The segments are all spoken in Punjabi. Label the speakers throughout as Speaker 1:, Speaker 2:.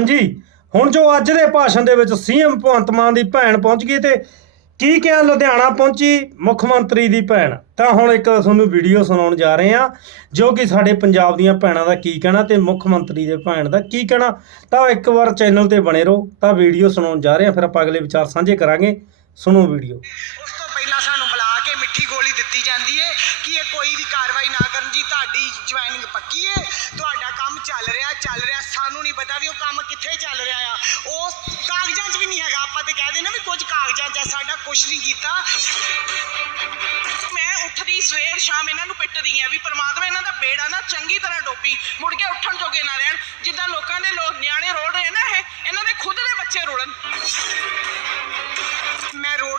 Speaker 1: ਹਾਂਜੀ। ਹੁਣ ਜੋ ਅੱਜ ਦੇ ਭਾਸ਼ਣ ਦੇ ਵਿੱਚ ਸੀਐਮ ਭਗਵੰਤ ਮਾਨ ਦੀ ਭੈਣ ਪਹੁੰਚ ਗਈ ਤੇ ਕੀ ਕਿਹਾ ਲੁਧਿਆਣਾ ਪਹੁੰਚੀ ਮੁੱਖ ਮੰਤਰੀ ਦੀ ਭੈਣ? ਤਾਂ ਹੁਣ ਇੱਕ ਤੁਹਾਨੂੰ ਵੀਡੀਓ ਸੁਣਾਉਣ ਜਾ ਰਹੇ ਹਾਂ, ਜੋ ਕਿ ਸਾਡੇ ਪੰਜਾਬ ਦੀਆਂ ਭੈਣਾਂ ਦਾ ਕੀ ਕਹਿਣਾ ਤੇ ਮੁੱਖ ਮੰਤਰੀ ਦੇ ਭੈਣ ਦਾ ਕੀ ਕਹਿਣਾ, ਤਾਂ ਇੱਕ ਵਾਰ ਚੈਨਲ ਤੇ ਬਣੇ ਰਹੋ, ਤਾਂ ਵੀਡੀਓ ਸੁਣਾਉਣ ਜਾ ਰਹੇ ਹਾਂ, ਫਿਰ ਆਪਾਂ ਅਗਲੇ ਵਿਚਾਰ ਸਾਂਝੇ ਕਰਾਂਗੇ। ਸੁਣੋ ਵੀਡੀਓ।
Speaker 2: ਉਸ ਤੋਂ ਪਹਿਲਾਂ ਸਾਨੂੰ ਬੁਲਾ ਕੇ ਮਿੱਠੀ ਗੋਲੀ ਦਿੱਤੀ ਜਾਂਦੀ ਹੈ ਕਿ ਇਹ ਕੋਈ ਵੀ ਕਾਰਵਾਈ ਨਾ ਕਰਨ ਜੀ, ਤੁਹਾਡੀ ਜੁਆਇਨਿੰਗ ਪੱਕੀ ਹੈ ਤੁਹਾਡਾ ਕੰਮ ਚੱਲ ਰਿਹਾ ਚੱਲ ਰਿਹਾ ਕਿੱਥੇ ਚੱਲ ਰਿਹਾ ਆ? ਉਹ ਕਾਗਜ਼ਾਂ 'ਚ ਵੀ ਨਹੀਂ ਹੈਗਾ। ਆਪਾਂ ਤੇ ਕਹਿ ਦੇਣਾ ਵੀ ਕੁਝ ਕਾਗਜ਼ਾਂ 'ਚ ਸਾਡਾ ਕੁਝ ਨਹੀਂ ਕੀਤਾ।
Speaker 3: ਮੈਂ ਉੱਠਦੀ ਸਵੇਰ, ਸ਼ਾਮ ਇਹਨਾਂ ਨੂੰ ਪਿੱਟਦੀ ਆ ਵੀ ਪਰਮਾਤਮਾ ਇਹਨਾਂ ਦਾ ਬੇੜਾ ਨਾ ਚੰਗੀ ਤਰ੍ਹਾਂ ਡੋਬੀ। ਮੁੜ ਕੇ ਉੱਠਣ ਜੋਗੇ ਨਾ ਰਹਿਣ। ਜਿੱਦਾਂ ਲੋਕਾਂ ਦੇ ਲੋਕ ਨਿਆਣੇ ਰੋੜ ਰਹੇ ਨਾ ਇਹ, ਇਹਨਾਂ ਦੇ ਖੁਦ ਦੇ ਬੱਚੇ ਰੋਲਣ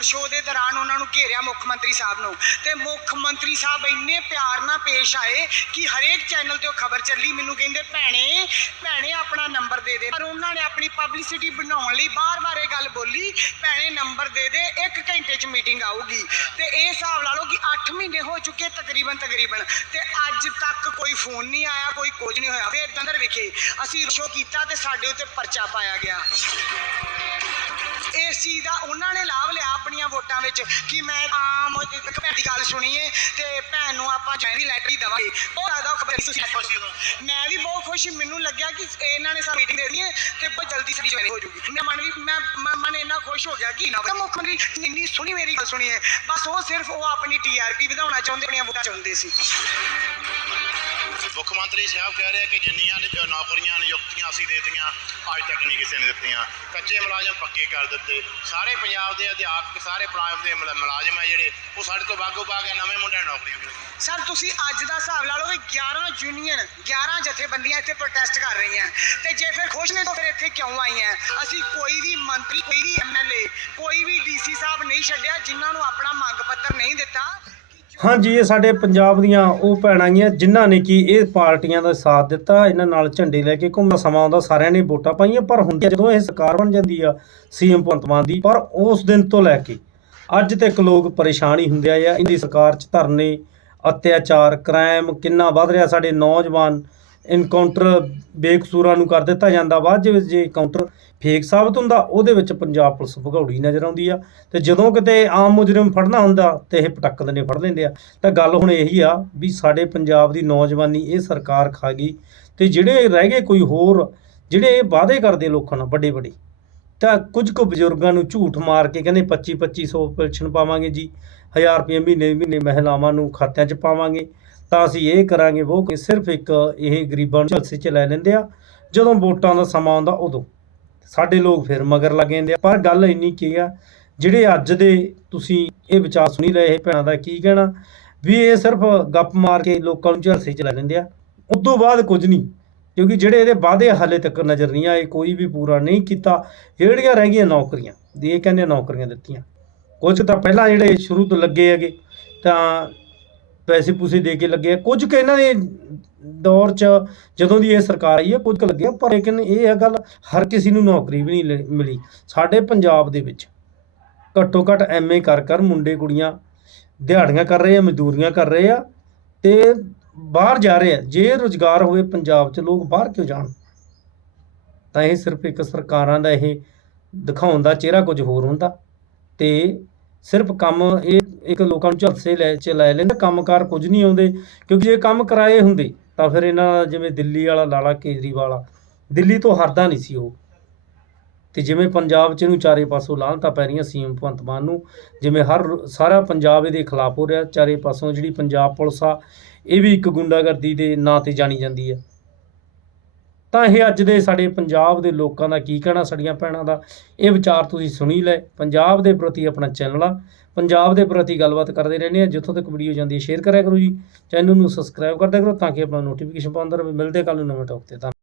Speaker 2: ਰੋਡ ਸ਼ੋਅ ਦੇ ਦੌਰਾਨ ਉਹਨਾਂ ਨੂੰ ਘੇਰਿਆ ਮੁੱਖ ਮੰਤਰੀ ਸਾਹਿਬ ਨੂੰ। ਤੇ ਮੁੱਖ ਮੰਤਰੀ ਸਾਹਿਬ ਇੰਨੇ ਪਿਆਰ ਨਾਲ ਪੇਸ਼ ਆਏ ਕਿ ਹਰੇਕ ਚੈਨਲ ਤੇ ਉਹ ਖਬਰ ਚੱਲੀ। ਮੈਨੂੰ ਕਹਿੰਦੇ, ਭੈਣੇ ਭੈਣੇ, ਆਪਣਾ ਨੰਬਰ ਦੇ ਦੇ। ਪਰ ਉਹਨਾਂ ਨੇ ਆਪਣੀ ਪਬਲਿਸਿਟੀ ਬਣਾਉਣ ਲਈ ਬਾਰ-ਬਾਰ ਇਹ ਗੱਲ ਬੋਲੀ, ਭੈਣੇ, ਨੰਬਰ ਦੇ ਦੇ 1 ਘੰਟੇ 'ਚ ਮੀਟਿੰਗ ਆਊਗੀ। ਤੇ ਇਹ ਹਿਸਾਬ ਲਾ ਲਓ ਕਿ 8 ਮਹੀਨੇ ਹੋ ਚੁੱਕੇ ਤਕਰੀਬਨ ਤਕਰੀਬਨ। ਤੇ ਅੱਜ ਤੱਕ ਕੋਈ ਫੋਨ ਨਹੀਂ ਆਇਆ, ਕੋਈ ਕੁਝ ਨਹੀਂ ਹੋਇਆ। ਫਿਰ ਦੰਦਰ ਵਿਖੇ ਅਸੀਂ ਸ਼ੋਅ ਕੀਤਾ ਤੇ ਸਾਡੇ ਉੱਤੇ ਪਰਚਾ ਪਾਇਆ ਗਿਆ। ਇਸ ਚੀਜ਼ ਦਾ ਉਹਨਾਂ ਨੇ ਲਾਭ ਲਿਆ ਆਪਣੀਆਂ ਵੋਟਾਂ ਵਿੱਚ ਕਿ ਮੈਂ ਆਮ ਇੱਕ ਭੈਣ ਦੀ ਗੱਲ ਸੁਣੀਏ ਤੇ ਭੈਣ ਨੂੰ ਆਪਾਂ ਜੈਨੀ ਲੈਟਰ ਹੀ ਦਵਾਂਗੇ। ਉਹ ਜ਼ਿਆਦਾ ਖਬਰ ਤੁਸੀਂ ਮੈਂ ਵੀ ਬਹੁਤ ਖੁਸ਼, ਮੈਨੂੰ ਲੱਗਿਆ ਕਿ ਇਹਨਾਂ ਨੇ ਸਾਨੂੰ ਮੀਟਿੰਗ ਦੇ ਦਿੱਤੀ ਹੈ ਤੇ ਬਹੁਤ ਜਲਦੀ ਸਾਡੀ ਜੁਆਇਨਿੰਗ ਹੋ ਜੂਗੀ। ਮੈਂ ਮਨ ਵੀ, ਮੈਂ ਮਨ ਇੰਨਾ ਖੁਸ਼ ਹੋ ਗਿਆ ਕਿ ਨਾ ਮੁੱਖ ਮੰਤਰੀ, ਇੰਨੀ ਸੁਣੀ ਮੇਰੀ ਗੱਲ ਸੁਣੀ ਹੈ। ਬਸ ਉਹ ਸਿਰਫ ਉਹ ਆਪਣੀ ਟੀਆਰਪੀ ਵਧਾਉਣਾ ਚਾਹੁੰਦੇ, ਆਪਣੀਆਂ ਵੋਟਾਂ ਚਾਹੁੰਦੇ ਸੀ।
Speaker 4: ਮੁੱਖ ਮੰਤਰੀ ਸਾਹਿਬ ਕਹਿ ਰਹੇ ਕਿ ਜਿੰਨੀਆਂ ਨੇ ਨੌਕਰੀਆਂ ਨਿਯੁਕਤੀਆਂ ਅਸੀਂ ਦੇਤੀਆਂ, ਅੱਜ ਤੱਕ ਨਹੀਂ ਕਿਸੇ ਨੇ ਦਿੱਤੀਆਂ। ਕੱਚੇ ਮੁਲਾਜ਼ਮ ਪੱਕੇ ਕਰ ਦਿੱਤੇ। ਸਾਰੇ ਪੰਜਾਬ ਦੇ ਅਧਿਆਪਕ, ਸਾਰੇ ਪੰਜਾਬ ਦੇ ਮੁਲਾ- ਮੁਲਾਜ਼ਮ ਹੈ ਜਿਹੜੇ, ਉਹ ਸਾਡੇ ਤੋਂ ਵਾਗੋ ਬਾਗ ਹੈ ਨਵੇਂ ਮੁੰਡਿਆਂ ਨੂੰ ਨੌਕਰੀਆਂ ਮਿਲ
Speaker 2: ਸਰ, ਤੁਸੀਂ ਅੱਜ ਦਾ ਹਿਸਾਬ ਲਾ ਲਓ ਵੀ 11 ਯੂਨੀਅਨ 11 ਜਥੇਬੰਦੀਆਂ ਇੱਥੇ ਪ੍ਰੋਟੈਸਟ ਕਰ ਰਹੀਆਂ। ਤੇ ਜੇ ਫਿਰ ਖੁਸ਼ ਨੇ ਤਾਂ ਫਿਰ ਇੱਥੇ ਕਿਉਂ ਆਈਆਂ? ਅਸੀਂ ਕੋਈ ਵੀ ਮੰਤਰੀ, ਕੋਈ ਵੀ ਐਮਐਲਏ ਕੋਈ ਵੀ ਡੀਸੀ ਸਾਹਿਬ ਨਹੀਂ ਛੱਡਿਆ, ਜਿਨ੍ਹਾਂ ਨੂੰ ਆਪਣਾ ਮੰਗ ਪੱਤਰ ਨਹੀਂ ਦਿੱਤਾ
Speaker 1: ਹਾਂਜੀ, ਇਹ ਸਾਡੇ ਪੰਜਾਬ ਦੀਆਂ ਉਹ ਭੈਣਾਂ ਗੀਆਂ ਜਿਨ੍ਹਾਂ ਨੇ ਕਿ ਇਹ ਪਾਰਟੀਆਂ ਦਾ ਸਾਥ ਦਿੱਤਾ, ਇਹਨਾਂ ਨਾਲ ਝੰਡੇ ਲੈ ਕੇ ਘੁੰਮਦਾ ਸਮਾਂ ਆਉਂਦਾ, ਸਾਰਿਆਂ ਨੇ ਵੋਟਾਂ ਪਾਈਆਂ, ਪਰ ਹੁੰਦੀ ਜਦੋਂ ਇਹ ਸਰਕਾਰ ਬਣ ਜਾਂਦੀ ਆ, ਸੀਐਮ ਭਗਵੰਤ ਮਾਨ ਦੀ, ਪਰ ਉਸ ਦਿਨ ਤੋਂ ਲੈ ਕੇ ਅੱਜ ਤੱਕ ਲੋਕ ਪਰੇਸ਼ਾਨ ਹੀ ਹੁੰਦੇ ਆ। ਇਹਦੀ ਸਰਕਾਰ 'ਚ ਧਰਨੇ, ਅਤਿਆਚਾਰ, ਕ੍ਰਾਈਮ ਕਿੰਨਾ ਵੱਧ ਰਿਹਾ, ਸਾਡੇ ਨੌਜਵਾਨ ਇਨਕਾਊਂਟਰ ਬੇਕਸੂਰਾਂ ਨੂੰ ਕਰ ਦਿੱਤਾ ਜਾਂਦਾ ਬਾਅਦ ਦੇ ਵਿੱਚ ਜੇ ਇਨਕਾਊਂਟਰ ਫੇਕ ਸਾਬਤ ਹੁੰਦਾ, ਉਹਦੇ ਵਿੱਚ ਪੰਜਾਬ ਪੁਲਿਸ ਭਗੌੜੀ ਨਜ਼ਰ ਆਉਂਦੀ ਆ। ਤੇ ਜਦੋਂ ਕਿਤੇ ਆਮ ਮੁਜਰਮ ਫੜਨਾ ਹੁੰਦਾ ਤੇ ਇਹ ਪਟਕ ਦਿੰਦੇ, ਫੜ ਲੈਂਦੇ ਆ। ਤਾਂ ਗੱਲ ਹੁਣ ਇਹੀ ਆ ਵੀ ਸਾਡੇ ਪੰਜਾਬ ਦੀ ਨੌਜਵਾਨੀ, ਇਹ ਸਰਕਾਰ ਖਾ ਗਈ ਤੇ ਜਿਹੜੇ ਰਹਿ ਗਏ ਕੋਈ ਹੋਰ, ਜਿਹੜੇ ਇਹ ਵਾਅਦੇ ਕਰਦੇ ਲੋਕਾਂ ਨਾਲ ਵੱਡੇ ਵੱਡੇ, ਤਾਂ ਕੁਝ ਕੁ ਬਜ਼ੁਰਗਾਂ ਨੂੰ ਝੂਠ ਮਾਰ ਕੇ ਕਹਿੰਦੇ 25 2500 ਪੈਨਸ਼ਨ ਪਾਵਾਂਗੇ ਜੀ 1000 ਰੁਪਏ ਮਹੀਨੇ ਮਹੀਨੇ ਮਹਿਲਾਵਾਂ ਨੂੰ ਖਾਤਿਆਂ 'ਚ ਪਾਵਾਂਗੇ। ਤਾਂ ਅਸੀਂ ਇਹ ਕਰਾਂਗੇ ਉਹ ਕਿ ਸਿਰਫ ਇੱਕ ਇਹ ਗਰੀਬਾਂ ਨੂੰ ਝਲਸੇ 'ਚ ਲੈ ਲੈਂਦੇ ਆ, ਜਦੋਂ ਵੋਟਾਂ ਦਾ ਸਮਾਂ ਆਉਂਦਾ ਉਦੋਂ। ਸਾਡੇ ਲੋਕ ਫਿਰ ਮਗਰ ਲੱਗ ਜਾਂਦੇ ਆ। ਪਰ ਗੱਲ ਇੰਨੀ ਕੀ ਆ, ਜਿਹੜੇ ਅੱਜ ਦੇ ਤੁਸੀਂ ਇਹ ਵਿਚਾਰ ਸੁਣੀ ਲਏ ਇਹ ਭੈਣਾਂ ਦਾ ਕੀ ਕਹਿਣਾ? ਵੀ ਇਹ ਸਿਰਫ ਗੱਪ ਮਾਰ ਕੇ ਲੋਕਾਂ ਨੂੰ ਝਲਸੇ 'ਚ ਲੈ ਲੈਂਦੇ ਆ। ਉਸ ਤੋਂ ਬਾਅਦ ਕੁਝ ਨਹੀਂ, ਕਿਉਂਕਿ ਜਿਹੜੇ ਇਹਦੇ ਵਾਅਦੇ ਹਾਲੇ ਤੱਕ ਨਜ਼ਰ ਨਹੀਂ ਆਏ, ਕੋਈ ਵੀ ਪੂਰਾ ਨਹੀਂ ਕੀਤਾ। ਜਿਹੜੀਆਂ ਰਹਿ ਗਈਆਂ ਨੌਕਰੀਆਂ ਦੀ ਇਹ ਕਹਿੰਦੇ ਨੌਕਰੀਆਂ ਦਿੱਤੀਆਂ। ਕੁਝ ਤਾਂ ਪਹਿਲਾਂ ਜਿਹੜੇ ਸ਼ੁਰੂ ਤੋਂ ਲੱਗੇ ਹੈਗੇ, ਤਾਂ ਪੈਸੇ ਪੂਸੇ ਦੇ ਕੇ ਲੱਗੇ ਆ। ਕੁਝ ਕੁ ਇਹਨਾਂ ਦੇ ਦੌਰ 'ਚ ਜਦੋਂ ਦੀ ਇਹ ਸਰਕਾਰ ਆਈ ਹੈ ਕੁਝ ਕੁ ਲੱਗਿਆ ਪਰ ਲੇਕਿਨ ਇਹ ਹੈ ਗੱਲ, ਹਰ ਕਿਸੇ ਨੂੰ ਨੌਕਰੀ ਵੀ ਨਹੀਂ ਲ- ਮਿਲੀ। ਸਾਡੇ ਪੰਜਾਬ ਦੇ ਵਿੱਚ ਘੱਟੋ ਘੱਟ ਐਮਏ ਕਰ ਕਰ ਮੁੰਡੇ, ਕੁੜੀਆਂ ਦਿਹਾੜੀਆਂ ਕਰ ਰਹੇ ਆ, ਮਜ਼ਦੂਰੀਆਂ ਕਰ ਰਹੇ ਆ ਤੇ ਬਾਹਰ ਜਾ ਰਹੇ ਆ। ਜੇ ਰੁਜ਼ਗਾਰ ਹੋਵੇ ਪੰਜਾਬ 'ਚ, ਲੋਕ ਬਾਹਰ ਕਿਉਂ ਜਾਣ? ਤਾਂ ਇਹ ਸਿਰਫ ਇੱਕ ਸਰਕਾਰਾਂ ਦਾ ਇਹ ਦਿਖਾਉਣ ਦਾ ਚਿਹਰਾ ਕੁਝ ਹੋਰ ਹੁੰਦਾ ਤੇ ਸਿਰਫ ਕੰਮ ਇਹ ਇੱਕ ਲੋਕਾਂ ਨੂੰ ਝਲਸੇ ਲੈ, ਚ ਲੈ ਲੈਂਦੇ, ਕੰਮਕਾਰ ਕੁਝ ਨਹੀਂ ਆਉਂਦੇ, ਕਿਉਂਕਿ ਜੇ ਕੰਮ ਕਰਾਏ ਹੁੰਦੇ, ਤਾਂ ਫਿਰ ਇਹਨਾਂ ਜਿਵੇਂ ਦਿੱਲੀ ਵਾਲਾ, ਲਾਲਾ ਕੇਜਰੀਵਾਲ ਆ, ਦਿੱਲੀ ਤੋਂ ਹਰਦਾ ਨਹੀਂ ਸੀ ਉਹ। ਤੇ ਜਿਵੇਂ ਪੰਜਾਬ 'ਚ ਇਹਨੂੰ ਚਾਰੇ ਪਾਸੋਂ ਲਾਹਨਤਾਂ ਪੈ ਰਹੀਆਂ ਸੀਐਮ ਭਗਵੰਤ ਮਾਨ ਨੂੰ, ਜਿਵੇਂ ਹਰ ਸਾਰਾ ਪੰਜਾਬ ਇਹਦੇ ਖਿਲਾਫ ਹੋ ਰਿਹਾ, ਚਾਰੇ ਪਾਸੋਂ ਜਿਹੜੀ ਪੰਜਾਬ ਪੁਲਿਸ ਆ, ਇਹ ਵੀ ਇੱਕ ਗੁੰਡਾਗਰਦੀ ਦੇ ਨਾਂ ਤੇ ਜਾਣੀ ਜਾਂਦੀ ਹੈ। ਤਾਂ ਇਹ ਅੱਜ ਦੇ ਸਾਡੇ ਪੰਜਾਬ ਦੇ ਲੋਕਾਂ ਦਾ ਕੀ ਕਹਿਣਾ, ਸਾਡੀਆਂ ਭੈਣਾਂ ਦਾ? ਇਹ ਵਿਚਾਰ ਤੁਸੀਂ ਸੁਣੀ ਲੈ। ਪੰਜਾਬ ਦੇ ਪ੍ਰਤੀ ਆਪਣਾ ਚੈਨਲ ਆ। ਪੰਜਾਬ ਦੇ ਪ੍ਰਤੀ ਗੱਲਬਾਤ ਕਰਦੇ ਰਹਿੰਦੇ ਆ। ਜਿੱਥੋਂ ਤੱਕ ਵੀਡੀਓ ਜਾਂਦੀ ਹੈ, ਸ਼ੇਅਰ ਕਰਿਆ ਕਰੋ ਜੀ। ਚੈਨਲ ਨੂੰ ਸਬਸਕ੍ਰਾਈਬ ਕਰਦਿਆ ਕਰੋ ਤਾਂ ਕਿ ਆਪਣਾ ਨੋਟੀਫਿਕੇਸ਼ਨ ਪਾਉਂਦਾ ਰਹੇ। ਮਿਲਦੇ ਕੱਲ ਨੂੰ ਨਵੇਂ ਟੌਪ ਤੇ। ਧੰਨਵਾਦ